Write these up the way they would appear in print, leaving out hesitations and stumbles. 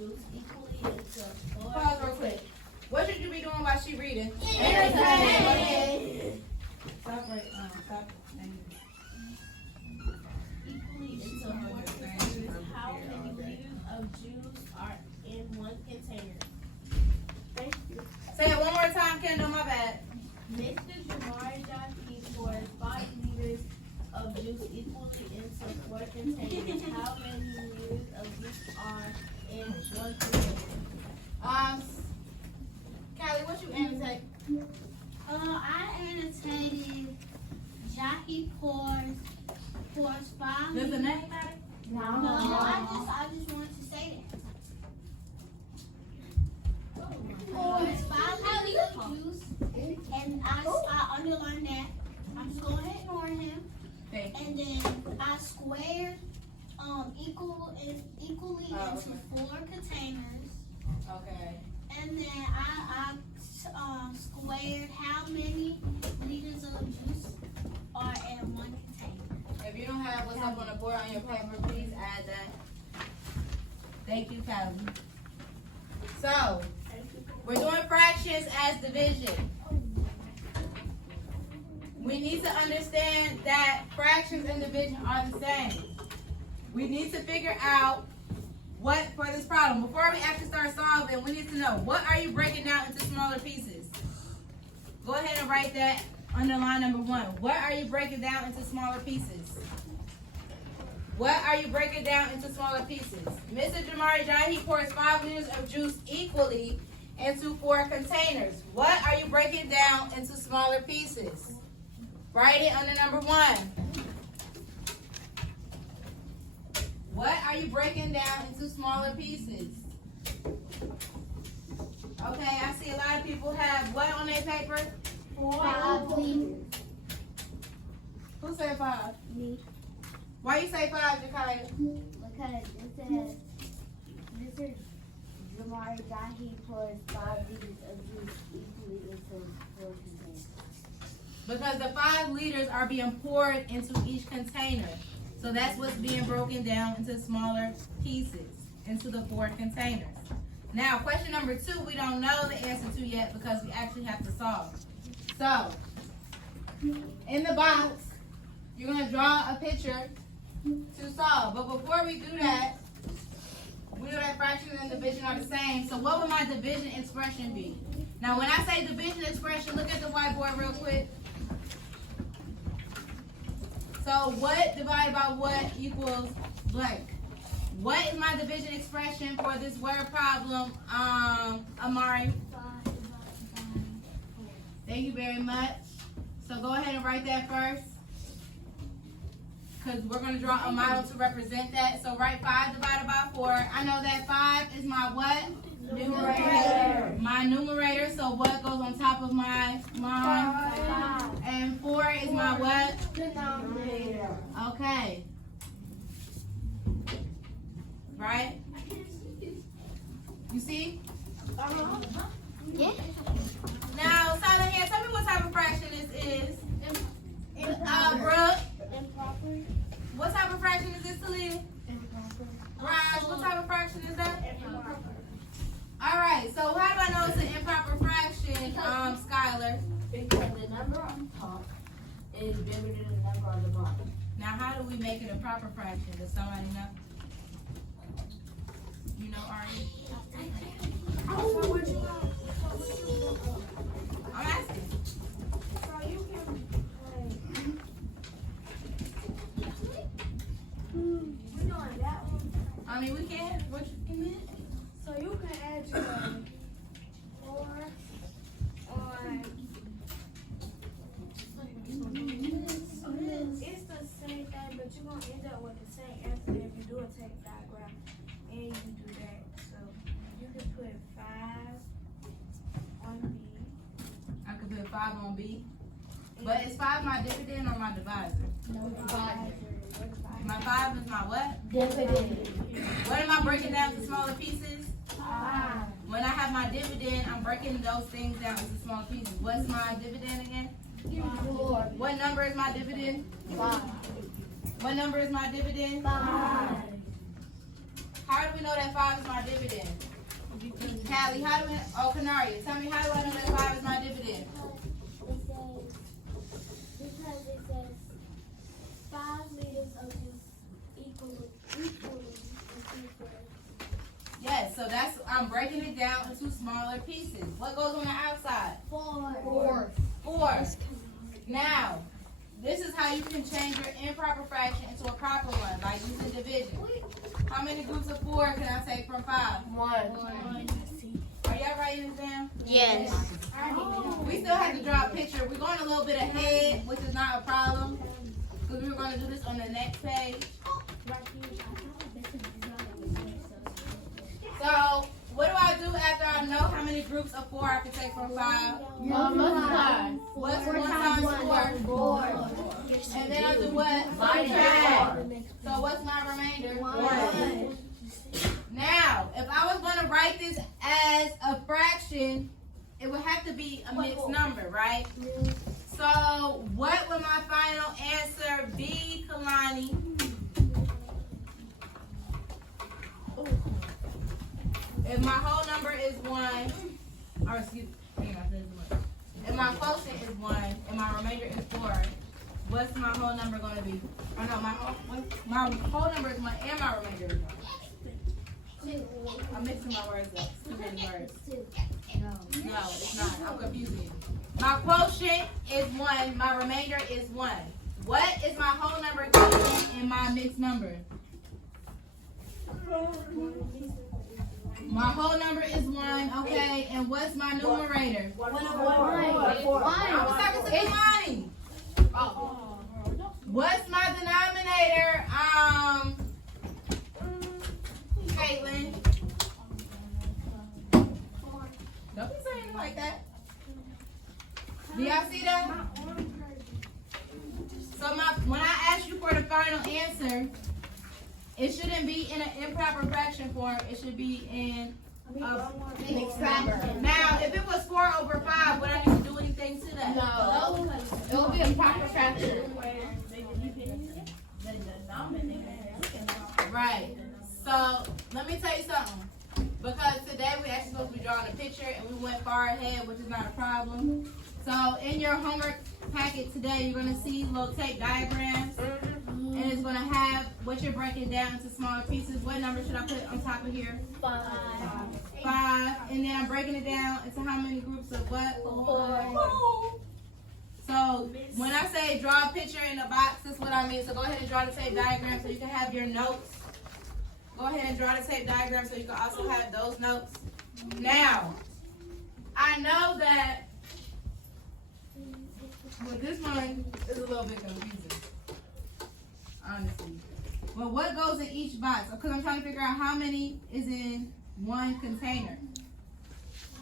juice equally into 4. Pause real quick. What should you be doing while she reading? Entertaining. Stop right. Stop. Thank you. Equally into 4 containers. How many liters of juice are in one container? Thank you. Say it one more time, Kendall. My bad. Mr. Jamari Johnson pours 5 liters of juice equally into 4 containers. How many liters of juice are in one container? Callie, what you annotate? I annotated Jackie pours 5. Does the name matter? No, I just wanted to say that. Pours 5 liters of juice, and I underlined that. I'm just going to ignore him. Thank you. And then I squared equally into 4 containers. Okay. And then I squared how many liters of juice are in one container. If you don't have what's up on the board on your paper, please add that. Thank you, Callie. So, we're doing fractions as division. We need to understand that fractions and division are the same. We need to figure out what for this problem. Before we actually start solving, we need to know, what are you breaking down into smaller pieces? Go ahead and write that under line number 1. What are you breaking down into smaller pieces? What are you breaking down into smaller pieces? Mr. Jamari John, he pours 5 liters of juice equally into 4 containers. What are you breaking down into smaller pieces? Write it under number 1. What are you breaking down into smaller pieces? Okay, I see a lot of people have what on their paper? 5 liters. Who said 5? Me. Why you say 5, Jakaya? Because it says Mr. Jamari Johnson pours 5 liters of juice equally into 4 containers. Because the 5 liters are being poured into each container. So that's what's being broken down into smaller pieces, into the 4 containers. Now, question number 2, we don't know the answer to yet because we actually have to solve. So, in the box, you're going to draw a picture to solve. But before we do that, we know that fractions and division are the same. So what would my division expression be? Now, when I say division expression, look at the whiteboard real quick. So what divided by what equals blank? What is my division expression for this word problem, Amari? 5 divided by 4. Thank you very much. So go ahead and write that first, because we're going to draw a model to represent that. So write 5 divided by 4. I know that 5 is my what? Numerator. My numerator. So what goes on top of my 5. And 4 is my what? Denominator. Okay. Right? You see? Yeah. Now, silent hand, tell me what type of fraction this is. Brooke, Improper. what type of fraction is this, Talia? Improper. Raj, what type of fraction is that? Improper. All right, so how do I know it's an improper fraction, Skylar? Because the number on top is bigger than the number on the bottom. Now, how do we make it a proper fraction? Does somebody know? You know, Ari? I'm asking. I mean, we can. What you mean? So you can add your 4 on. It's the same thing, but you're gonna end up with the same answer if you do a text diagram and you do that. So you can put 5 on B. I could put 5 on B. But is 5 my dividend or my divisor? My 5 is my what? Dividend. What am I breaking down to smaller pieces? 5. When I have my dividend, I'm breaking those things down into smaller pieces. What's my dividend again? 4. What number is my dividend? 5. What number is my dividend? 5. How do we know that 5 is my dividend? Callie, how do we, oh, Canaria, tell me, how do I know that 5 is my dividend? Because it says 5 liters of juice equally Yes, so that's, I'm breaking it down into smaller pieces. What goes on the outside? 4. 4. Now, this is how you can change your improper fraction into a proper one by using division. How many groups of 4 can I take from 5? 1. Are y'all writing this down? Yes. We still have to draw a picture. We're going a little bit ahead, which is not a problem, because we were going to do this on the next page. So, what do I do after I know how many groups of 4 I can take from 5? Multiply. What's 1 times 4? And then I do what? Subtract. So what's my remainder? 1. Now, if I was going to write this as a fraction, it would have to be a mixed number, right? So what would my final answer be, Kalani? If my whole number is 1, or excuse me, if my quotient is 1 and my remainder is 4, what's my whole number going to be? Or no, my whole number is 1 and my remainder is 1. I'm mixing my words up. Too many words. No, it's not. I'm confusing. My quotient is 1. My remainder is 1. What is my whole number going to be in my mixed number? My whole number is 1, okay, and what's my numerator? 1. I was talking to Imani. What's my denominator? Caitlin. Don't be saying it like that. Do y'all see that? So when I ask you for the final answer, it shouldn't be in an improper fraction form. It should be in a mixed number. Now, if it was 4 over 5, would I need to do anything to that? No. It will be a proper fraction. Right. So, let me tell you something. Because today we actually supposed to be drawing a picture and we went far ahead, which is not a problem. So, in your homework packet today, you're going to see little tape diagrams. And it's going to have what you're breaking down into smaller pieces. What number should I put on top of here? 5. 5. And then I'm breaking it down into how many groups of what? 4. So when I say draw a picture in a box, that's what I mean. So go ahead and draw the tape diagram so you can have your notes. Go ahead and draw the tape diagram so you can also have those notes. Now, I know that with this one is a little bit confusing. Honestly. But what goes in each box? Because I'm trying to figure out how many is in one container.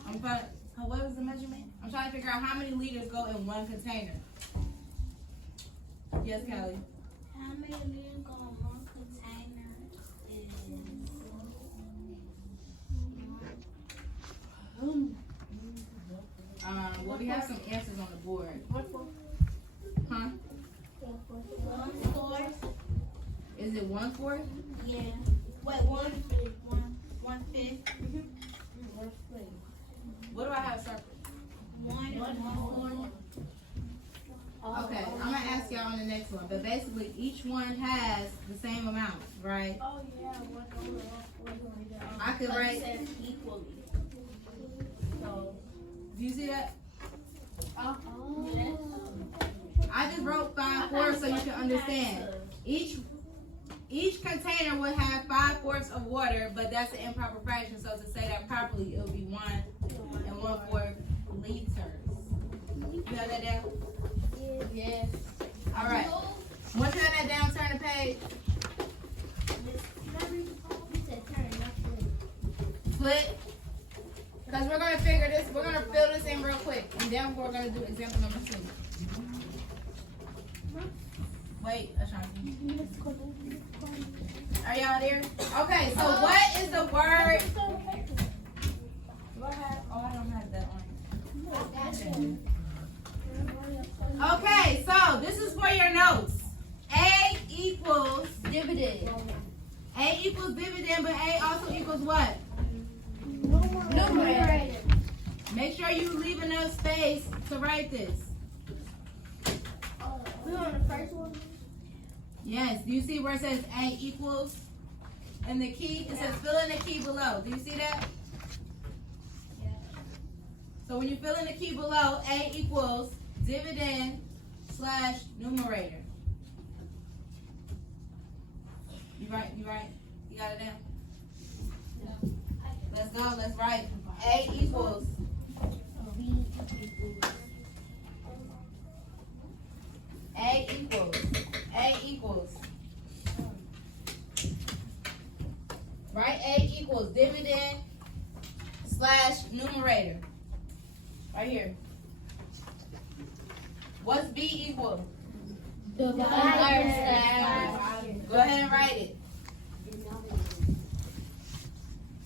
What was the measurement? I'm trying to figure out how many liters go in one container. Yes, Callie? How many liters go in one container Well, we have some answers on the board. Huh? 1/4. Is it 1/4? Yeah. Wait, 1/5. 1/5. What do I have circled? 1/4. Okay, I'm gonna ask y'all on the next one. But basically, each one has the same amount, right? Oh yeah, 1/4. I could write. equally. Do you see that? Oh. I just wrote 5/4 so you can understand. Each container would have 5/4 of water, but that's an improper fraction. So to say that properly, it would be 1 and 1/4 liters. You have that down? Yes. All right. Once you have that down, turn the page. Flip. Because we're going to figure this, we're going to fill this in real quick. And then we're going to do example number 2. Wait, Ashanti. Are y'all there? Okay, so what is the word? Do I have, oh, I don't have that on. Okay, so this is for your notes. A equals Dividend. A equals dividend, but A also equals what? Numerator. Make sure you leave enough space to write this. We on the first one? Yes. Do you see where it says A equals? And the key, it says fill in the key below. Do you see that? Yeah. So when you fill in the key below, A equals dividend slash numerator. You right? You got it down? Let's go, let's write. A equals. A equals. Right? A equals dividend slash numerator. Right here. What's B equal? Divider. Go ahead and write it.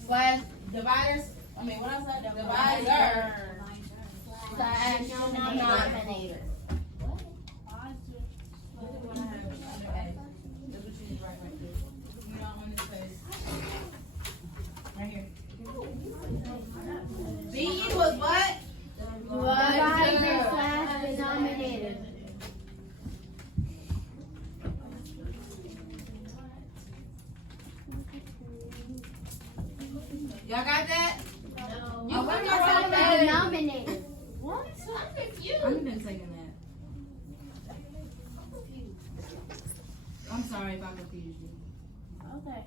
Slash dividers. I mean, what I said? Divider. Slash denominator. B equals what? Divider slash denominator. Y'all got that? No. Oh, what am I talking about? Denominator. What? I'm confused. I've been taking that. I'm sorry if I confused you. Okay.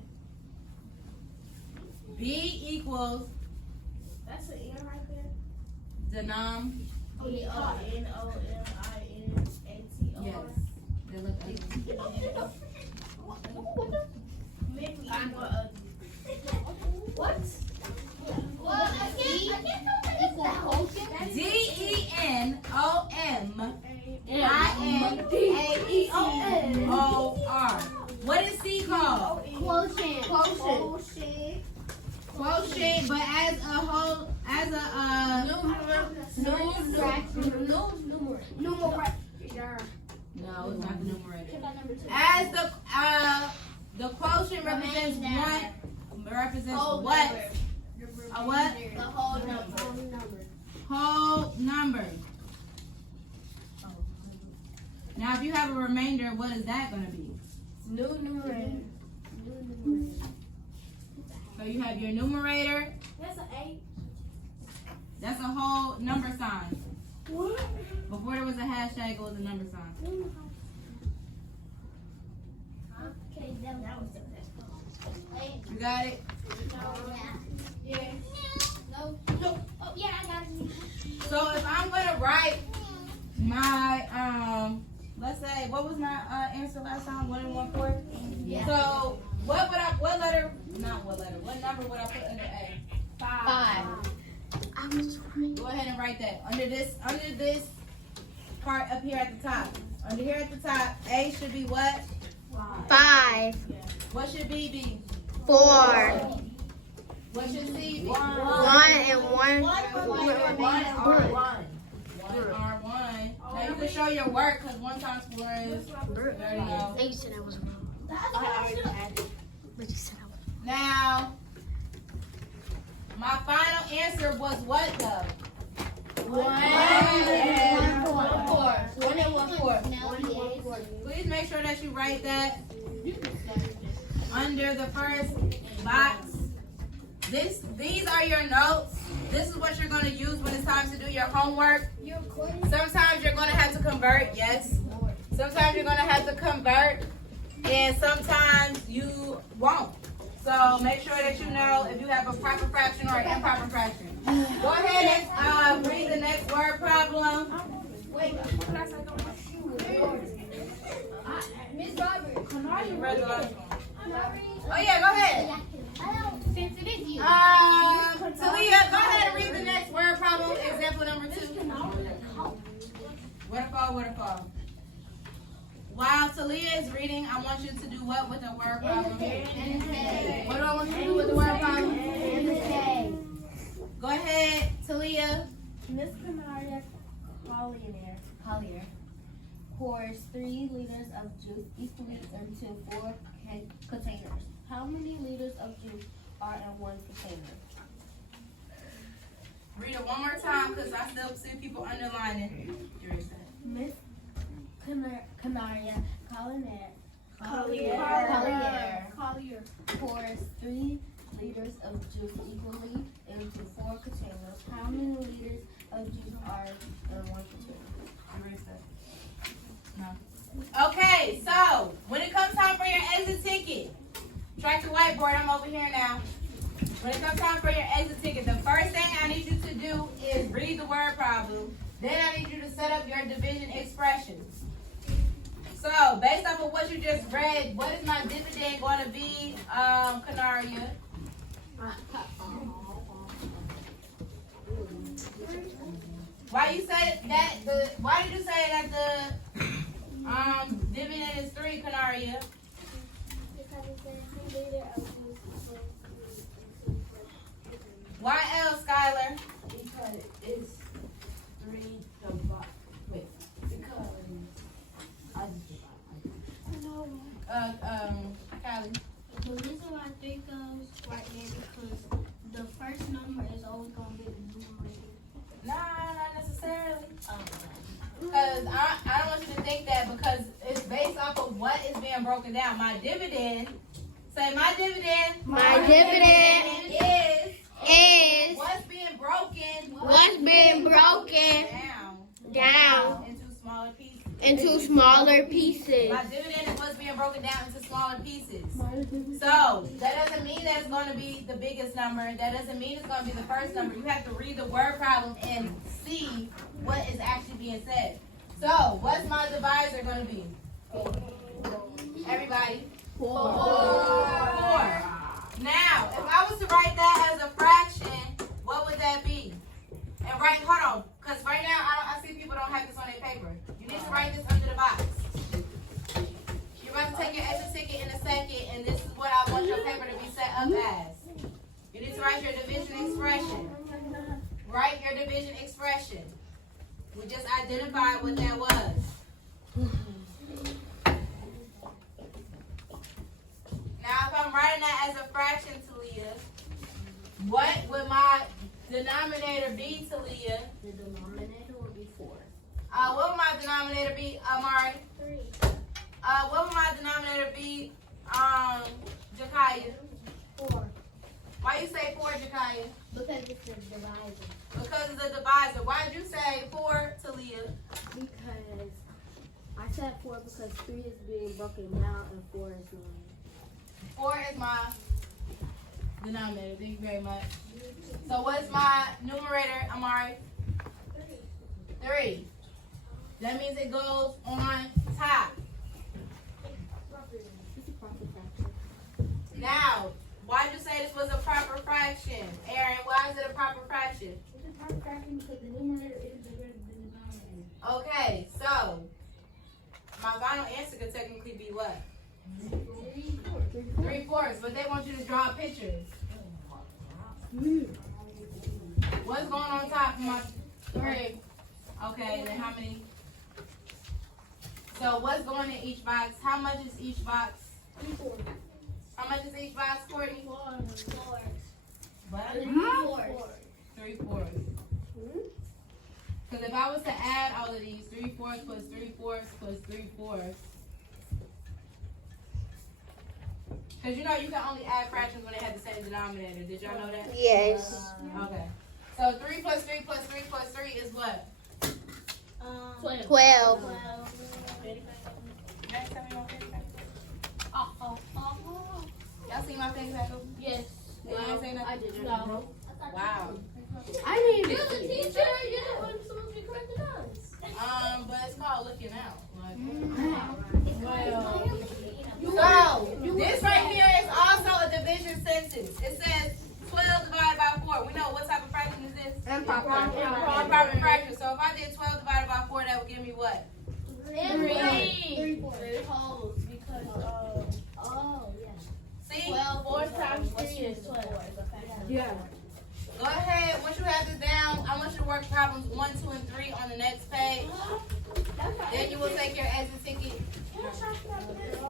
B equals That's an N right there. denom. Denominator. Yes. They look ugly. Make me more ugly. What? D-E-N-O-M-I-N-A-E-O-R. What is C called? Quotient. Quotient, but as a whole, as a Numerator. no, it's not the numerator. As the quotient represents what? A what? The whole number. Whole number. Now, if you have a remainder, what is that going to be? New numerator. So you have your numerator. That's an 8. That's a whole number sign. Before there was a hashtag, it was a number sign. Okay, that was the You got it? Yeah. No. Oh, yeah, I got it. So if I'm going to write my, let's say, what was my answer last time? 1 and 1/4? Yeah. So what number would I put under A? 5. Go ahead and write that. Under this part up here at the top. Under here at the top, A should be what? 5, What should B be? 4, What should C be? 1 and 1. 1R1. Now you can show your work because 1 times 4 is, there you go. You said I was wrong. But you said I was Now, my final answer was what though? 1 and 1/4. Please make sure that you write that under the first box. These are your notes. This is what you're going to use when it's time to do your homework. Sometimes you're going to have to convert, yes. Sometimes you're going to have to convert, and sometimes you won't. So make sure that you know if you have a proper fraction or an improper fraction. Go ahead and read the next word problem. Miss Barbara. You read the last one. Oh yeah, go ahead. Since it is you. Talia, go ahead and read the next word problem, example number 2. Waterfall. While Talia is reading, I want you to do what with the word problem? What do I want you to do with the word problem? Go ahead, Talia. Miss Bernarda Collier pours 3 liters of juice equally into 4 containers. How many liters of juice are in one container? Read it one more time, because I still see people underlining. Miss Canaria Collier pours 3 liters of juice equally into 4 containers. How many liters of juice are in one container? No. Okay, so when it comes time for your exit ticket, track your whiteboard. I'm over here now. When it comes time for your exit ticket, the first thing I need you to do is read the word problem. Then I need you to set up your division expressions. So, based off of what you just read, what is my dividend going to be, Canaria? Why you say that? Why did you say that the dividend is 3, Canaria? Because it says 3 liters of juice equals 3 into 4. Why else, Skylar? Because it's 3 divided. Wait, because I just Kylie. The reason why I think of right there because the first number is always going to be the numerator. Nah, not necessarily. Because I don't want you to think that because it's based off of what is being broken down. My dividend, say my dividend. My dividend is is what's being broken what's been broken down into smaller pieces. into smaller pieces. My dividend is what's being broken down into smaller pieces. So that doesn't mean that it's going to be the biggest number. That doesn't mean it's going to be the first number. You have to read the word problem and see what is actually being said. So what's my divisor going to be? Everybody? 4. Now, if I was to write that as a fraction, what would that be? And hold on, because right now I see people don't have this on their paper. You need to write this under the box. You're about to take your exit ticket in a second, and this is what I want your paper to be set up as. You need to write your division expression. Write your division expression. We just identified what that was. Now, if I'm writing that as a fraction, Talia, what would my denominator be, Talia? The denominator will be 4. What would my denominator be, Amari? 3. What would my denominator be, Jakaya? 4. Why you say 4, Jakaya? Because it's the divisor. Because of the divisor. Why'd you say 4, Talia? Because I said 4 because 3 is being broken down and 4 is 9. 4 is my denominator. Thank you very much. So what's my numerator, Amari? 3. That means it goes on top. It's a proper fraction. Now, why'd you say this was a proper fraction? Aaron, why is it a proper fraction? It's a proper fraction because the numerator is bigger than the denominator. Okay, so my final answer could technically be what? 3/4, but they want you to draw pictures. What's going on top of my 3? Okay, then how many? So what's going in each box? How much is each box? 3/4. How much is each box, Courtney? 4. What? 3/4. 3/4. Because if I was to add all of these, 3/4 plus 3/4 plus 3/4. Because you know you can only add fractions when they have the same denominator. Did y'all know that? Yes. Okay. So 3 plus 3 plus 3 plus 3 is what? 12. 12. Next time you want to Y'all see my thing back up? Yes. You ain't say nothing? I didn't. No. Wow. I didn't. You're the teacher. You're the one supposed to be correcting us. But it's called looking out. Like, Well, so, this right here is also a division sentence. It says 12 divided by 4. We know what type of fraction is this? Improper. Improper fraction. So if I did 12 divided by 4, that would give me what? 3. Whole because oh yeah. See? 4 times 3 is 12. Yeah. Go ahead. Once you have this down, I want you to work problems 1, 2, and 3 on the next page. Then you will take your exit ticket.